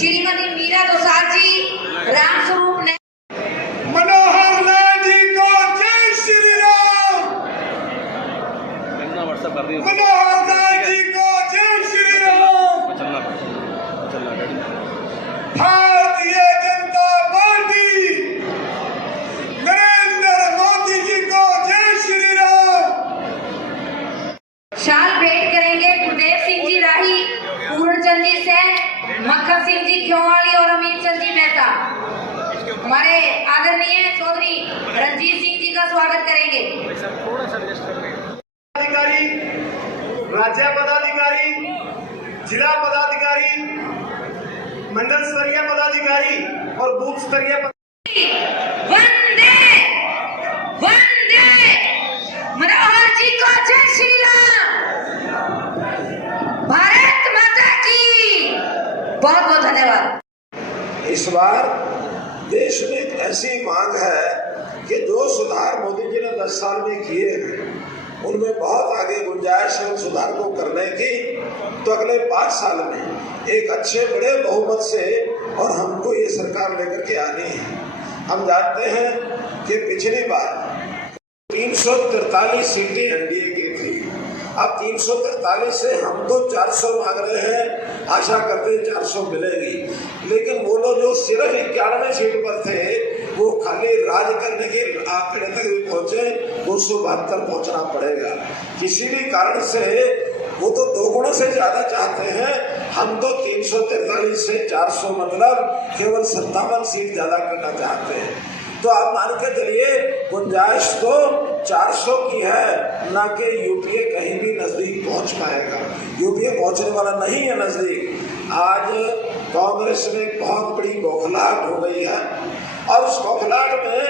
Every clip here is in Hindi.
श्रीमती मीरा दोसांझ जी, रामस्वरूप ने मनोहर लाल जी को जय श्री राम। मनोहर लाल जी को जय श्री राम। भारतीय जनता पार्टी नरेंद्र मोदी जी को जय श्री राम। शाल भेंट करेंगे गुरदेव सिंह जी राही, पूर्णचंद जी सेन, मक्खन सिंह जी क्योंवाली और अमित चंद जी मेहता। हमारे आदरणीय चौधरी रंजीत सिंह जी का स्वागत करेंगे। अधिकारी, राज्य पदाधिकारी, जिला पदाधिकारी, मंडल स्तरीय पदाधिकारी और बूथ स्तरीय वंदे वंदे मनोहर जी को जय श्री राम। भारत माता की बहुत बहुत धन्यवाद। इस बार देश में एक ऐसी मांग है कि जो सुधार मोदी जी ने 10 साल में किए हैं उनमें बहुत आगे गुंजाइश है सुधार को करने की। तो अगले 5 साल में एक अच्छे बड़े बहुमत से और हमको ये सरकार लेकर के आनी है। हम जानते हैं कि पिछली बार 343 सीटें एनडीए की थी, अब 343 से हम तो 400 मांग रहे हैं, आशा करते हैं 400 मिलेगी। लेकिन वो लोग जो सिर्फ 91 सीट पर थे वो खाली राज करने के आंकड़े तक भी पहुंचे, 272 पहुंचना पड़ेगा। किसी भी कारण से वो तो 2 गुणों से ज्यादा चाहते हैं, हम तो 343 से 400 मतलब केवल 57 सीट ज्यादा करना चाहते हैं। तो आप मान के चलिए गुंजाइश तो 400 की है, ना कि यूपीए कहीं भी नजदीक पहुंच पाएगा। यूपीए पहुंचने वाला नहीं है नजदीक। आज कांग्रेस में बहुत बड़ी बौखलाहट हो गई है और उस बौखलाहट में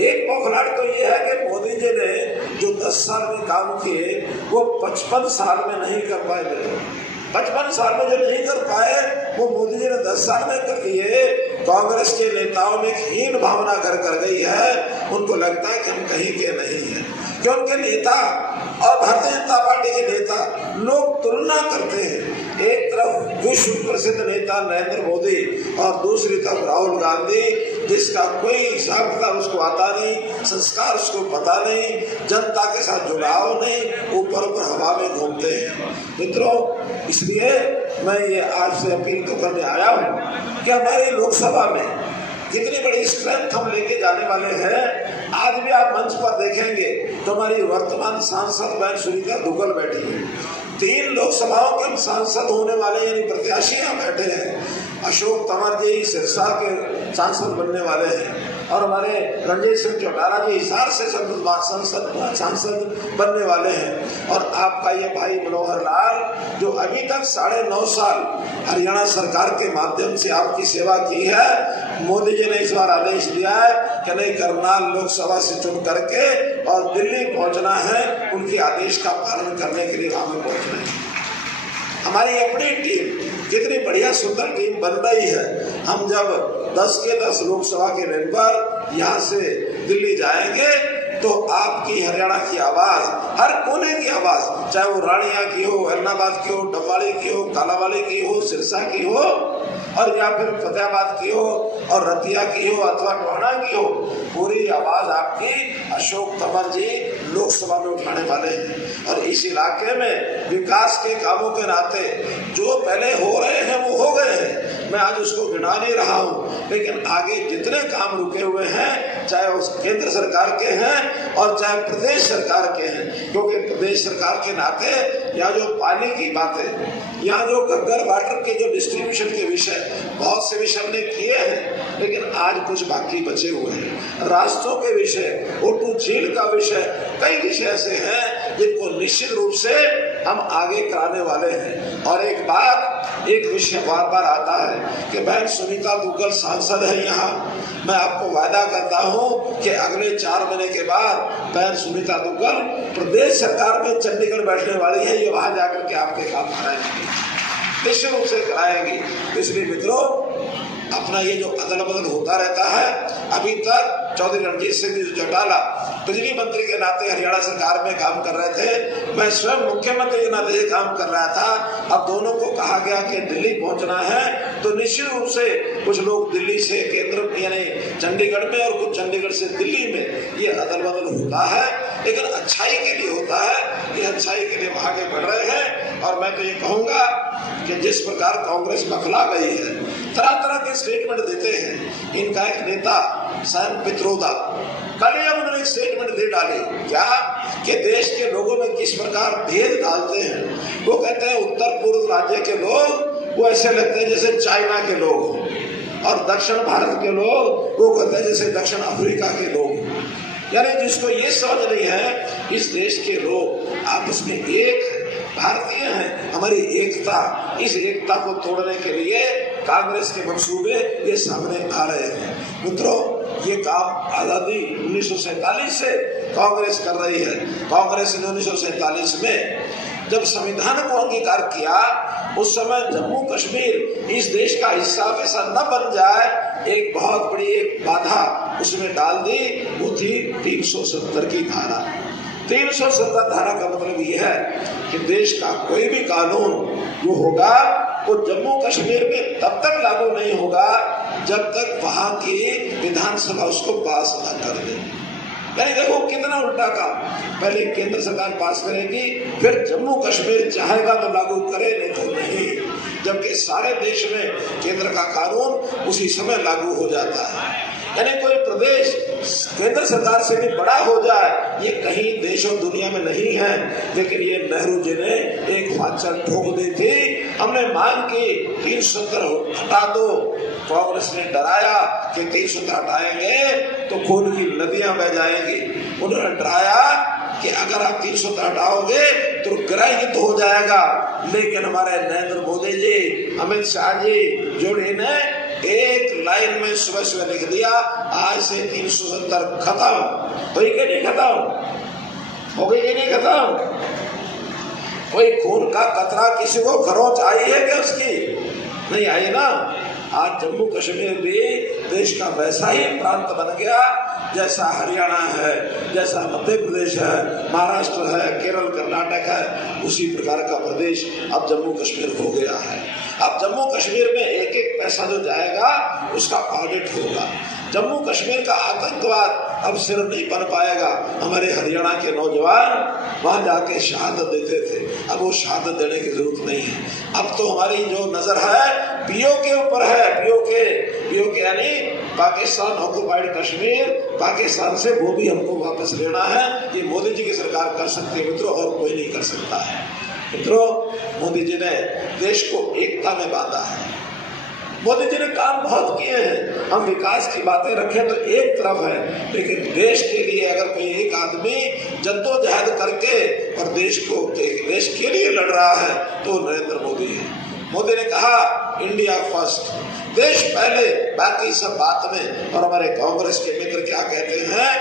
एक बौखलाहट तो ये है कि मोदी जी ने जो 10 साल में काम किए वो 55 साल में नहीं कर पाए। 55 साल में जो नहीं कर पाए वो मोदी जी ने 10 साल में कर दिए। कांग्रेस के नेताओं में हीन भावना घर कर गई है, उनको लगता है कि हम कहीं के नहीं हैं। कि उनके नेता और भारतीय जनता पार्टी के नेता लोग तुलना करते हैं, एक तरफ विश्व प्रसिद्ध नेता नरेंद्र मोदी और दूसरी तरफ राहुल गांधी, जिसका कोई हिसाब किताब उसको आता नहीं, संस्कार उसको पता नहीं, जनता के साथ जुड़ाव नहीं, ऊपर ऊपर हवा में घूमते हैं। मित्रों, इसलिए मैं ये आज से अपील तो करने आया हूँ कि हमारी लोकसभा में कितनी बड़ी स्ट्रेंथ हम लेके जाने वाले हैं। आज भी आप मंच पर देखेंगे तो हमारी वर्तमान सांसद बहन सुनीता दुग्गल बैठी है। 3 लोकसभाओं के सांसद होने वाले यानी प्रत्याशी यहाँ बैठे हैं। अशोक तंवर जी सिरसा के सांसद बनने वाले हैं और हमारे रंजीत सिंह चौटाला जी हिसार से सांसद बनने वाले हैं। और आपका ये भाई मनोहर लाल जो अभी तक 9.5 साल हरियाणा सरकार के माध्यम से आपकी सेवा की है, मोदी जी ने इस बार आदेश दिया है कि नहीं, करनाल लोकसभा से चुन करके और दिल्ली पहुंचना है, उनके आदेश का पालन करने के लिए वहां में पहुंचना है। हमारी अपनी टीम कितनी बढ़िया सुंदर टीम बन रही है। हम जब 10 के 10 लोकसभा के मेंबर यहाँ से दिल्ली जाएंगे तो आपकी हरियाणा की आवाज, हर कोने की आवाज, चाहे वो रानिया की हो, ऐलनाबाद की हो, डबवाली की हो, कालावाली की हो, सिरसा की हो और या फिर फतेहाबाद की हो और रतिया की हो अथवा टोहाना की हो, पूरी आवाज आपकी अशोक तंवर जी लोकसभा में उठाने वाले हैं। और इस इलाके में विकास के कामों के नाते जो पहले हो रहे हैं वो हो गए हैं, मैं आज उसको गिना नहीं रहा हूँ, लेकिन आगे जितने काम रुके हुए हैं, चाहे उस केंद्र सरकार के हैं और चाहे प्रदेश सरकार के हैं, क्योंकि प्रदेश सरकार के नाते यहाँ जो पानी की बातें, यहाँ जो घग्गर वाटर के जो डिस्ट्रीब्यूशन के विषय, बहुत से विषय हमने किए हैं, लेकिन आज कुछ बाकी बचे हुए हैं। रास्तों के विषय, ओटू झील का विषय, कई विषय ऐसे हैं जिनको निश्चित रूप से हम आगे कराने वाले हैं। और एक विषय बार बार आता है कि बहन सुनीता दुग्गल सांसद है यहाँ, मैं आपको वादा करता हूँ कि अगले 4 महीने के बाद बहन सुनीता दुग्गल प्रदेश सरकार में चंडीगढ़ बैठने वाली है, ये वहां जाकर के आपके काम कराएंगे, निश्चित रूप से कराएंगी। इसलिए मित्रों, अपना ये जो अदल बदल होता रहता है, अभी तक चौधरी रणजीत सिंह जी चौटाला बिजली मंत्री के नाते हरियाणा सरकार में काम कर रहे थे, मैं स्वयं मुख्यमंत्री के नाते काम कर रहा था। अब दोनों को कहा गया कि दिल्ली पहुंचना है, तो निश्चित रूप से कुछ लोग दिल्ली से केंद्र यानी चंडीगढ़ में और कुछ चंडीगढ़ से दिल्ली में, ये अदल बदल होता है, लेकिन अच्छाई के लिए होता है। ये अच्छाई के लिए आगे बढ़ रहे हैं। और मैं तो ये कहूंगा कि जिस प्रकार कांग्रेस बखला गई है, तरह तरह के स्टेटमेंट देते हैं। इनका एक नेता सैम पित्रोदा, कल ही उन्होंने एक स्टेटमेंट दे डाले, क्या कि देश के लोगों में किस प्रकार भेद डालते हैं। वो कहते हैं उत्तर पूर्व राज्य के लोग वो ऐसे लगते हैं जैसे चाइना के लोग, और दक्षिण भारत के लोग वो कहते हैं जैसे दक्षिण अफ्रीका के लोग। यानी जिसको ये समझ नहीं है, इस देश के लोग आपस में एक भारतीय हैं। हमारी एकता, इस एकता को तोड़ने के लिए कांग्रेस के मंसूबे ये सामने आ रहे हैं। मित्रों, ये काम आजादी 1947 से कांग्रेस कर रही है। कांग्रेस ने 1947 में जब संविधान को अंगीकार किया, उस समय जम्मू कश्मीर इस देश का हिस्सा वैसा न बन जाए, एक बहुत बड़ी एक बाधा उसमें डाल दी। वो थी 370 की धारा। 370 धारा का मतलब यह है कि देश का कोई भी कानून जो होगा वो जम्मू कश्मीर में तब तक लागू नहीं होगा जब तक वहां की विधानसभा उसको पास न कर दे। यानी देखो कितना उल्टा काम, पहले केंद्र सरकार पास करेगी, फिर जम्मू कश्मीर चाहेगा तो लागू करे, नहीं तो नहीं। जबकि सारे देश में केंद्र का कानून उसी समय लागू हो जाता है। यानी कोई प्रदेश केंद्र सरकार से भी बड़ा हो जाए, ये कहीं देश और दुनिया में नहीं है। लेकिन ये नेहरू जी ने एक फाचल ठोक दी थी। हमने मांग की 370 हटा दो, कांग्रेस ने डराया कि 370 हटाएंगे तो खून की नदियां बह जाएंगी। उन्होंने डराया कि अगर आप 370 हटाओगे तो गृह युद्ध हो जाएगा। लेकिन हमारे नरेंद्र मोदी जी, अमित शाह जी, जो ने एक लाइन में सुबह सुबह लिख दिया, आज से 370 खत्म। तो ये नहीं खत्म हो गई, ये नहीं खत्म। कोई खून का कतरा किसी को खरोंच आई है क्या उसकी? नहीं आई ना। आज जम्मू कश्मीर भी देश का वैसा ही प्रांत बन गया जैसा हरियाणा है, जैसा मध्य प्रदेश है, महाराष्ट्र है, केरल, कर्नाटक है, उसी प्रकार का प्रदेश अब जम्मू कश्मीर हो गया है। अब जम्मू कश्मीर में एक एक पैसा जो जाएगा उसका ऑडिट होगा। जम्मू कश्मीर का आतंकवाद अब सिर्फ नहीं बन पाएगा। हमारे हरियाणा के नौजवान वहां जाके शहादत देते थे, अब वो शहादत देने की जरूरत नहीं है। अब तो हमारी जो नजर है पीओ के ऊपर है। पीओ के यानी पाकिस्तान ऑक्युपाइड कश्मीर, पाकिस्तान से वो भी हमको वापस लेना है। ये मोदी जी की सरकार कर सकती है मित्रों, और कोई नहीं कर सकता है। मित्रों, मोदी जी ने देश को एकता में बांधा है। मोदी जी ने काम बहुत किए हैं। हम विकास की बातें रखें तो एक तरफ है, लेकिन देश के लिए अगर कोई एक आदमी जद्दोजहद करके और देश के लिए लड़ रहा है तो नरेंद्र मोदी है। मोदी ने कहा इंडिया फर्स्ट, देश पहले, बाकी सब बात में। और हमारे कांग्रेस के मित्र क्या कहते हैं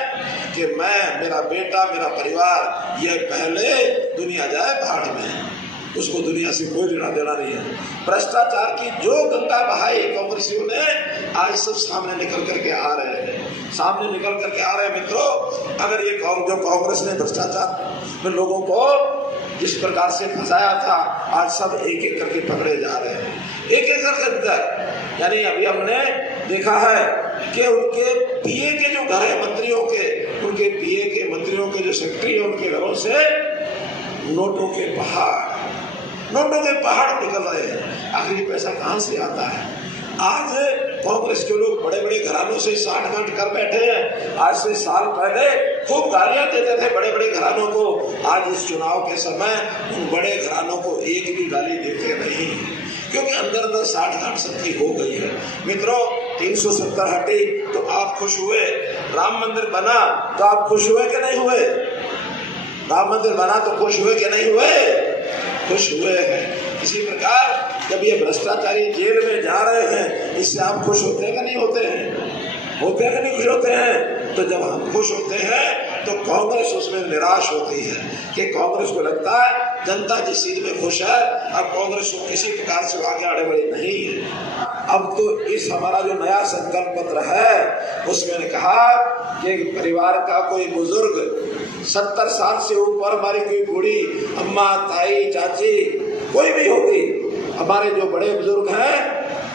कि मैं, मेरा बेटा, मेरा परिवार, ये पहले, दुनिया जाए भाड़ में। उसको दुनिया से कोई लेना देना नहीं है। भ्रष्टाचार की जो गंगा बहाई कांग्रेसियों ने, आज सब सामने निकल करके आ रहे हैं, सामने निकल करके आ रहे हैं। मित्रों, अगर ये जो कांग्रेस ने भ्रष्टाचार में लोगों को जिस प्रकार से फंसाया था, आज सब एक एक करके पकड़े जा रहे हैं, एक एक करके। यानी अभी हमने देखा है कि उनके पीए के जो घर है मंत्रियों के, उनके पीए के मंत्रियों के जो सेक्रेटरी है, उनके घरों से नोटों के पहाड़ निकल रहे हैं। आखिर ये पैसा कहाँ से आता है? आज कांग्रेस के लोग बड़े बड़े घरानों से साठ-गांठ कर बैठे हैं। आज से साल पहले खूब गालियां देते थे बड़े बड़े घरानों को। आज इस चुनाव के समय उन बड़े घरानों को एक भी गाली देते नहीं, क्योंकि अंदर अंदर साठ-गांठ सबकी हो गई है। मित्रों, 370 हटी तो आप खुश हुए, राम मंदिर बना तो आप खुश हुए कि नहीं हुए? राम मंदिर बना तो खुश हुए कि नहीं हुए? खुश हुए हैं। इसी प्रकार जब ये भ्रष्टाचारी जेल में जा रहे हैं, इससे आप खुश होते हैं कि नहीं होते हैं? होते हैं कि नहीं खुश होते हैं? तो जब हम खुश होते हैं तो कांग्रेस उसमें निराश होती है कि कांग्रेस को लगता है जनता जिस चीज में खुश है, अब कांग्रेस को किसी प्रकार से आगे आड़े बड़े नहीं है। अब तो इस हमारा जो नया संकल्प पत्र है उसमें ने कहा कि परिवार का कोई बुजुर्ग 70 साल से ऊपर, हमारी कोई बूढ़ी अम्मा, ताई, चाची कोई भी होगी, हमारे जो बड़े बुजुर्ग हैं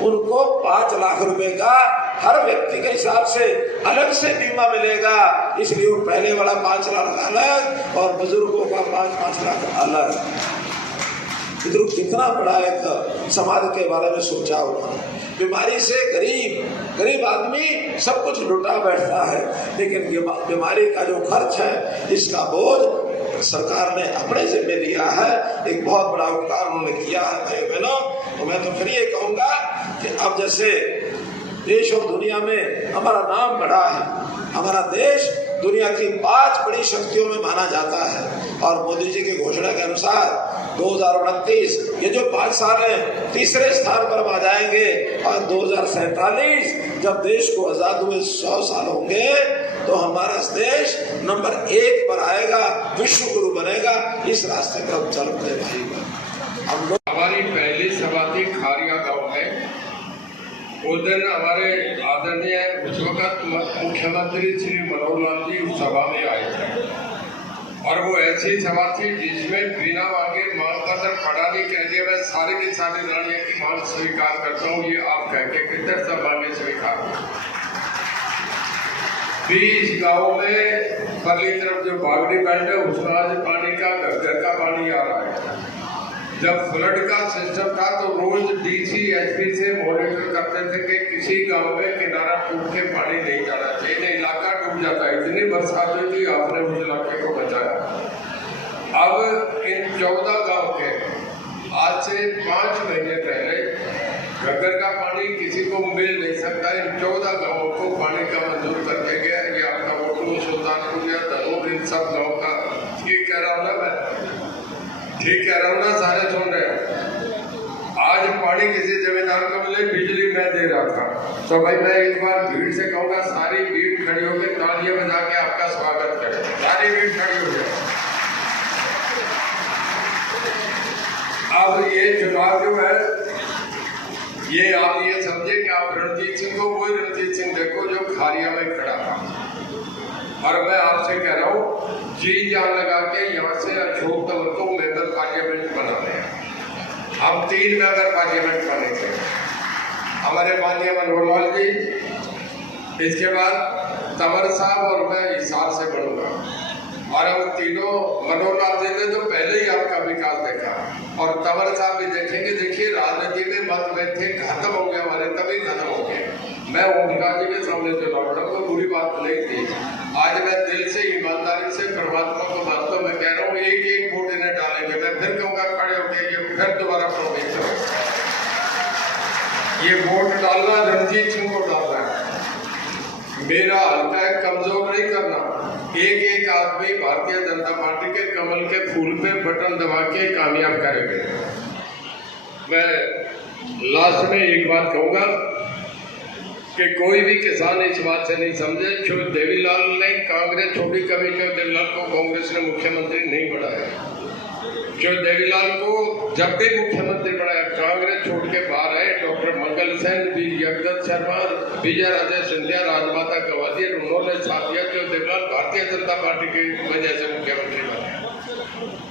उनको 5 लाख रुपए का हर व्यक्ति के हिसाब से अलग से बीमा मिलेगा। इसलिए वो पहले वाला 5 लाख अलग और बुजुर्गों का 5-5 लाख अलग। कितना बड़ा एक समाज के बारे में सोचा होगा। बीमारी से गरीब आदमी सब कुछ लुटा बैठता है, लेकिन बीमारी का जो खर्च है इसका बोझ सरकार ने अपने जिम्मे लिया है। एक बहुत बड़ा उपकार उन्होंने किया है भाई बहनों। तो मैं तो फिर ये कहूँगा कि अब जैसे देश और दुनिया में हमारा नाम बढ़ा है, हमारा देश दुनिया की 5 बड़ी शक्तियों में माना जाता है और मोदी जी की घोषणा के अनुसार 2029 ये जो 5 साल है तीसरे स्थान पर आ जाएंगे और 2047 जब देश को आजाद हुए 100 साल होंगे तो हमारा देश नंबर 1 पर आएगा, विश्व गुरु बनेगा। इस रास्ते पर हम चल रहे भाई। हम लोग हमारी पहली सभा थी खारिया गांव में। उस दिन हमारे आदरणीय उस वक्त मुख्यमंत्री श्री मनोहर लाल जी उस सभा में आए थे और वो ऐसी सभा थी जिसमें बिना मांगे मांग पत्र खड़ा नहीं कह दिया, मैं सारे के सारे रानियों की मांग स्वीकार करता हूँ, ये आप कह के कितने सब मांगे स्वीकार। 20 गाँव में परली तरफ जो बागड़ी बेल्ट है उसमें आज पानी का घर का पानी आ रहा है। जब फ्लड का सिस्टम था तो रोज डीसी एसपी से मॉनिटर करते थे कि किसी गांव में किनारा टूट के पानी नहीं जाना चाहिए, नहीं इलाका डूब जाता है। इतनी बरसात हुई थी, आपने उस इलाके को बचाया। अब इन 14 गांव के आज से 5 महीने पहले घग्गर का पानी किसी को मिल नहीं सकता, इन 14 गांवों को पानी का मंजूर करके गया। ये आपका वोटू, सुल्तानपुर या धनूर, इन सब गाँव का ठीक कह रहा हूँ ना मैं, ठीक कह रहा हूँ ना, सारे सुन रहे हैं। आज पानी किसी जमींदार को मिले, बिजली मैं दे रहा था, तो भाई मैं एक बार भीड़ से कहूँगा सारी भीड़ खड़ी होकर तालियां बजा के आपका स्वागत करें। सारी भीड़ खड़ी हो जाए। अब ये चुनाव जो है ये आप ये समझे कि आप रणजीत सिंह को, कोई रणजीत सिंह देखो जो खारिया में खड़ा था, और मैं आपसे कह रहा हूँ जी जान लगा के यहाँ से अशोक तंवर को मेंबर पार्लियामेंट बनाने हैं। हम 3 मेंबर पार्लियामेंट बनेंगे, हमारे माननीय मनोहर लाल जी, इसके बाद तंवर साहब और मैं हिसार से बनूंगा। और हम तीनों, मनोहर लाल जी ने तो पहले ही आपका विकास देखा और तंवर साहब भी देखेंगे। देखिए राजनीति में मतभेद थे, खत्म हो गया हमारे, तभी खत्म हो गए। मैं ओमकार जी के सामने चुनाव लड़ा, कोई बुरी बात नहीं थी। आज मैं दिल से ईमानदारी से परमात्मा को मानता हूँ। मैं कह रहा हूँ एक वोट इन्हें डालेंगे। मैं फिर कहूँगा खड़े होके ये फिर दोबारा प्रोमिस करो, ये वोट डालना रणजीत सिंह को डालना है। मेरा हल्का है, कमजोर नहीं करना। एक आदमी भारतीय जनता पार्टी के कमल के फूल पे बटन दबा के कामयाब करेंगे। मैं लास्ट में एक बात कहूँगा कि कोई भी किसान इस बात से नहीं समझे, जो देवीलाल ने कांग्रेस छोड़ी, कभी जो देवीलाल को कांग्रेस ने मुख्यमंत्री नहीं बनाया। जो देवीलाल को जब भी मुख्यमंत्री बनाया कांग्रेस छोड़ के बाहर आए, डॉक्टर मंगल सेन, वीर जगदत्त शर्मा, विजय राजे सिंधिया, राजमाता गवादी, उन्होंने साथ दिया। जो देवीलाल भारतीय जनता पार्टी की वजह से मुख्यमंत्री बने।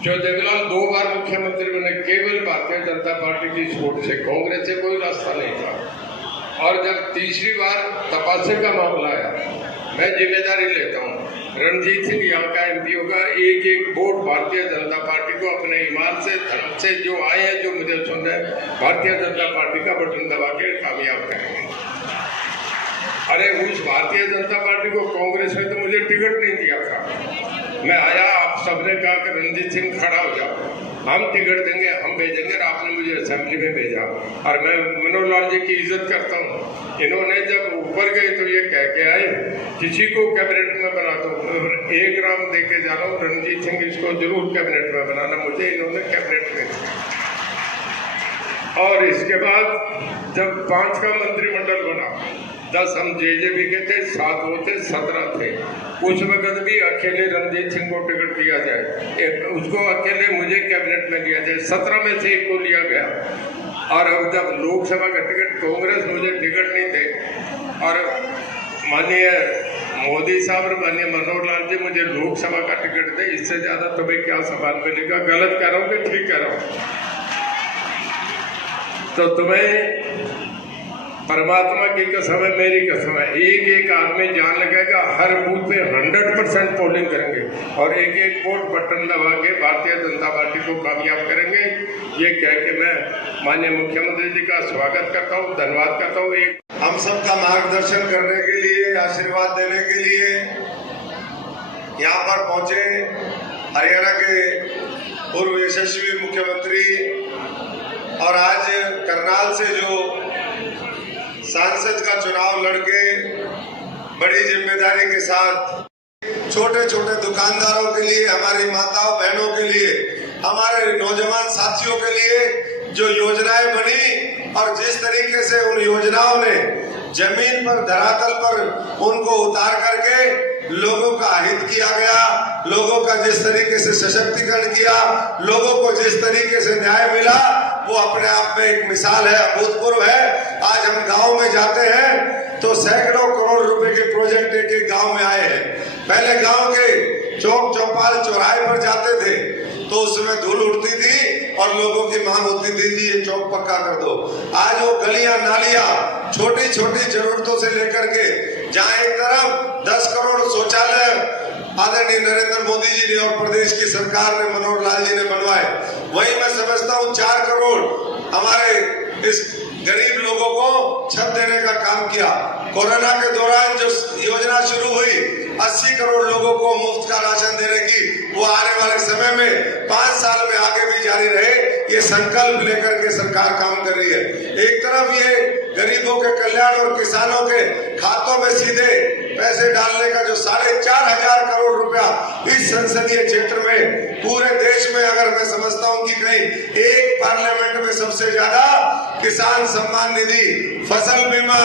जो देवीलाल 2 बार मुख्यमंत्री बने केवल भारतीय जनता पार्टी की सपोर्ट से, कांग्रेस से कोई रास्ता नहीं था। और जब तीसरी बार तपस्या का मामला आया, मैं जिम्मेदारी लेता हूँ, रणजीत सिंह यहाँ का एमपी होगा। एक वोट भारतीय जनता पार्टी को अपने ईमान से, धर्म से जो आए हैं, जो मुझे सुन रहे हैं, भारतीय जनता पार्टी का बटन दबा के कामयाब करेंगे। अरे उस भारतीय जनता पार्टी को कांग्रेस में तो मुझे टिकट नहीं दिया था। मैं आया, आप सबने कहा कि रणजीत सिंह खड़ा हो जाओ, हम टिकट देंगे, हम भेजेंगे, आपने मुझे असेंबली में भेजा। और मैं मनोहर लाल जी की इज्जत करता हूँ। इन्होंने जब ऊपर गए तो ये कह के आए किसी को कैबिनेट में बना दो। 1 राम दे के जा रहा हूँ, रणजीत सिंह इसको जरूर कैबिनेट में बनाना। मुझे इन्होंने कैबिनेट में दिया। और इसके बाद जब 5 का मंत्रिमंडल बना 10 हम जेजेपी के थे, 7 वो थे, 17 थे। उस वक्त भी अकेले रणजीत सिंह को टिकट दिया जाए, उसको अकेले मुझे कैबिनेट में लिया जाए, 17 में से 1 को लिया गया। और अब जब लोकसभा का टिकट कांग्रेस मुझे टिकट नहीं थे और माननीय मोदी साहब और माननीय मनोहर लाल जी मुझे लोकसभा का टिकट दे, इससे ज्यादा तुम्हें क्या सवाल मिलेगा? गलत कह रहा हूँ कि ठीक कह रहा हूँ? तो तुम्हें परमात्मा की कसम है, मेरी कसम है, एक एक आदमी जान लगेगा, हर बूथ पे 100% पोलिंग करेंगे और एक एक वोट बटन दबा के भारतीय जनता पार्टी को कामयाब करेंगे। ये कह के मैं माननीय मुख्यमंत्री जी का स्वागत करता हूँ, धन्यवाद करता हूँ। एक हम सबका मार्गदर्शन करने के लिए, आशीर्वाद देने के लिए यहाँ पर पहुंचे हरियाणा के पूर्व यशस्वी मुख्यमंत्री और आज करनाल से जो सांसद का चुनाव लड़के बड़ी जिम्मेदारी के साथ छोटे छोटे दुकानदारों के लिए, हमारी माताओं बहनों के लिए, हमारे नौजवान साथियों के लिए जो योजनाएं बनी और जिस तरीके से उन योजनाओं ने जमीन पर, धरातल पर उनको उतार करके लोगों का हित किया गया, लोगों का जिस तरीके से सशक्तिकरण किया, लोगों को जिस तरीके से न्याय मिला, वो अपने आप में एक मिसाल है, अभूतपूर्व है। आज हम गांव में जाते हैं तो सैकड़ों करोड़ रुपए के प्रोजेक्ट एक एक गांव में आए हैं। पहले गांव के चौक चौपाल चौराहे पर जाते थे तो उसमें धूल उड़ती थी और लोगों की मांग होती थी जी ये चौक पक्का कर दो। आज वो गलियां नालियां छोटी छोटी जरूरतों से लेकर के, जहां एक तरफ 10 करोड़ शौचालय आदरणीय नरेंद्र मोदी जी ने और प्रदेश की सरकार ने, मनोहर लाल जी ने बनवाए, वहीं मैं समझता हूँ 4 करोड़ हमारे इस गरीब लोगों को छत देने का काम किया। कोरोना के दौरान जो योजना शुरू हुई 80 करोड़ लोगों को मुफ्त का राशन देने की, वो आने वाले समय में 5 साल में आगे भी जारी रहे, ये संकल्प लेकर के सरकार काम कर रही है। एक तरफ ये गरीबों के कल्याण और किसानों के खातों में सीधे पैसे डालने का जो 4,500 करोड़ रुपया इस संसदीय क्षेत्र में पूरे देश में, अगर मैं समझता हूँ कि कहीं एक पार्लियामेंट में सबसे ज्यादा किसान सम्मान निधि, फसल बीमा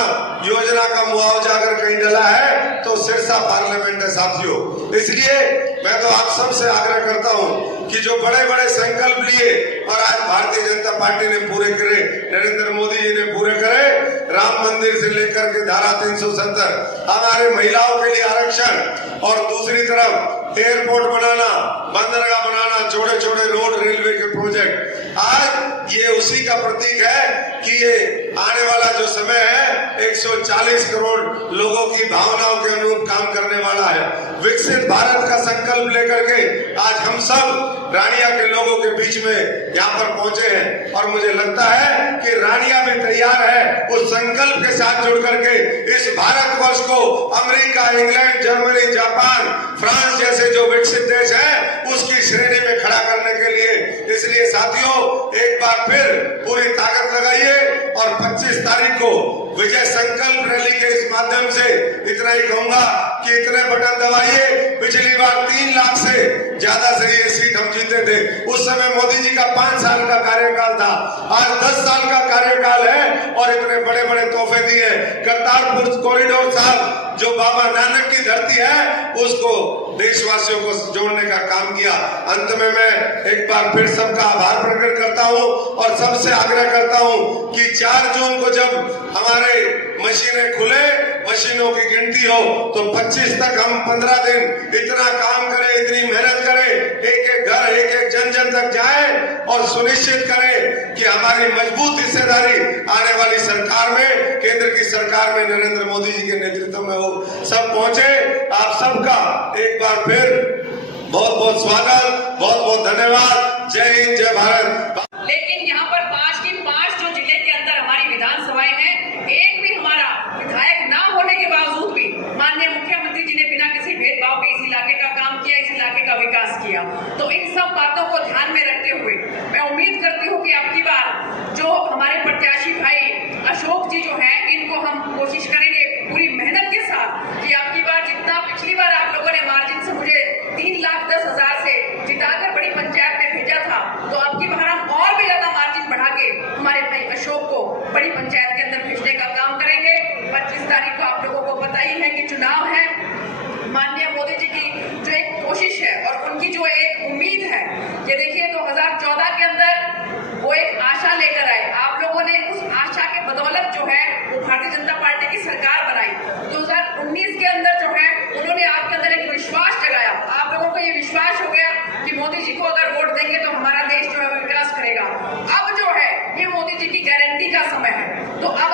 योजना का मुआवजा अगर कहीं डला है तो सिरसा पार्लियामेंट है साथियों। इसलिए मैं तो आप सबसे आग्रह करता हूं कि जो बड़े बड़े संकल्प लिए और आज भारतीय जनता पार्टी ने पूरे करे, नरेंद्र मोदी जी ने पूरे करे, राम मंदिर से लेकर के धारा 370, हमारे महिलाओं के लिए आरक्षण और दूसरी तरफ एयरपोर्ट बनाना, बंदरगाह बनाना, छोटे छोटे रोड, रेलवे के प्रोजेक्ट, आज ये उसी का प्रतीक है कि ये आने वाला जो समय है 140 करोड़ लोगों की भावनाओं के अनुरूप काम करने वाला है। विकसित भारत का संकल्प लेकर के आज हम सब रानिया के लोगों के बीच में यहाँ पर पहुंचे हैं और मुझे लगता है कि रानिया भी तैयार है उस संकल्प के साथ जुड़ करके इस भारतवर्ष को America, England, Germany, Japan, France जैसे जो विकसित देश है उसकी श्रेणी में खड़ा करने के लिए। इसलिए साथियों एक बार फिर पूरी ताकत लगाइए और 25 तारीख को विजय संकल्प रैली के इस माध्यम से इतना ही कहूंगा कि इतने बटन दबाइए। पिछली बार 3 लाख से ज्यादा से ये सीट हम जीते थे, उस समय मोदी जी का 5 साल का कार्यकाल था, आज 10 साल का कार्यकाल है और इतने बड़े बड़े तोहफे दिए। करतारपुर कॉरिडोर साहब जो बाबा नानक की धरती है उसको देशवासियों को जोड़ने का काम किया। अंत में मैं एक बार फिर सबका आभार प्रकट करता हूं और सबसे आग्रह करता हूं कि 4 जून को जब हमारे मशीनें खुले, मशीनों की गिनती हो, तो 25 तक हम 15 दिन इतना काम करें, इतनी मेहनत करें, एक एक घर, एक एक जन जन तक जाए और सुनिश्चित करें कि हमारी मजबूत हिस्सेदारी आने वाली सरकार में, केंद्र की सरकार में नरेंद्र मोदी जी के नेतृत्व में हो, सब पहुंचे। आप सबका एक बार फिर बहुत बहुत स्वागत, बहुत बहुत धन्यवाद। जय हिंद, जय भारत। लेकिन यहाँ पर 5 की 5 जो जिले के अंदर हमारी विधानसभाएं हैं, एक भी हमारा विधायक ना होने के बावजूद भी माननीय मुख्यमंत्री जी ने बिना किसी भेदभाव के इस इलाके का काम किया, इस इलाके का विकास किया। तो इन सब बातों को ध्यान में रखते हुए मैं उम्मीद करती हूँ कि अब की बार जो हमारे प्रत्याशी भाई अशोक जी जो है, इनको हम कोशिश करेंगे पूरी मेहनत के साथ कि अब की बार जितना पिछली बार आप लोगों ने मार्जिन से मुझे 3,10,000 से जिताकर बड़ी पंचायत में भेजा था, तो अब की बार हम और भी ज्यादा मार्जिन बढ़ा के हमारे भाई अशोक को बड़ी पंचायत के अंदर भेजने का काम करेंगे। 25 तारीख को वो एक आशा लेकर आए। आप लोगों ने उस आशा के बदौलत जो है वो भारतीय जनता पार्टी की सरकार बनाई। 2019 के अंदर जो है उन्होंने आपके अंदर एक विश्वास जगाया। आप लोगों को ये विश्वास हो गया कि मोदी जी को अगर वोट देंगे तो हमारा देश जो है वो विकास करेगा। अब जो है ये मोदी जी की गारंटी का समय है। तो अब